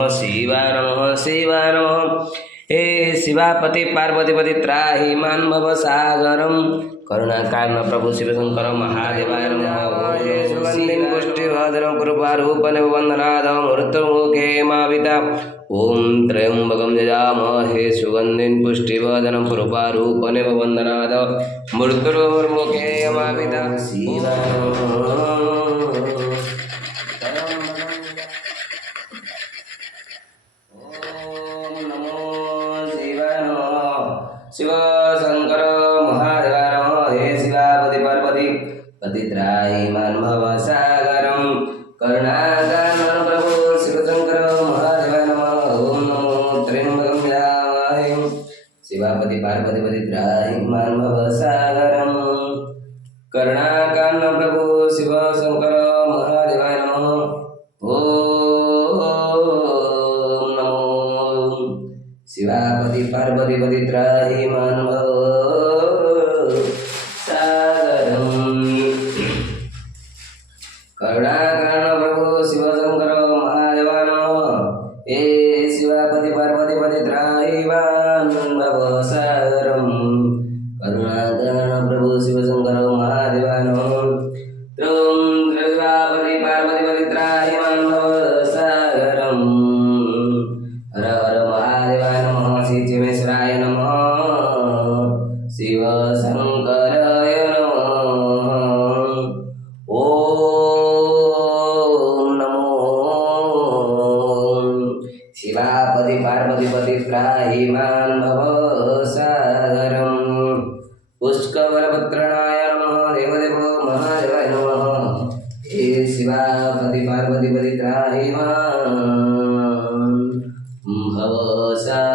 शिवाय नमः शिवाय नमः। हे शिवापति पार्वतीपति त्राहि मान भव सागरम करुणाकारण प्रभु शिवशंकर महादेवाय नमः। हे सुगंधिं पुष्टिवर्धनं कृपारूपने वंदनाद मृत्युमुखे माविता ओम त्र्यंबकं यजामहे सुगंधिं पुष्टिवर्धनं कृपारूपने वंदनाद मृत्युर्मुखे माविता शिवाय नमः। शिव शंकर महादेवाय नमः। हे शिवापति पार्वती पतित्राहि मान भव सागरम करुणाकारण प्रभु शिवशंकर महादेवाय नमः। ओम नमो त्र्यंबकं यजामहे शिवापति पार्वती पतित्राहि मान भव सागरम करुणाकारण प्रभु शिवशंकर महादेवाय नमः। ओम नमो शिवापति पार्वती पतित्राहि मान भव सागरम करुणाकारण प्रभु शिवशंकर महादेवाय नमः। हे शिवापति पार्वती पतित्राहि मान भव सागरम करुणाकारण प्रभु शिवशंकर महादेवाय नमः। त्र्यं शिवापति पार्वती पतित्राहि मान भव सागरम हर हर महादेवाय नमः। श्रीचिमेश्वराय नमः शिव शंकराय नमः। ओम नमो शिवापति पार्वती पतित्राहि मान भव सागरम पुष्कवरपत्रणाय नमः। देवदेवो महादेवाय नमः। हे शिवापति पार्वती पतित्राहि मान भव सागरम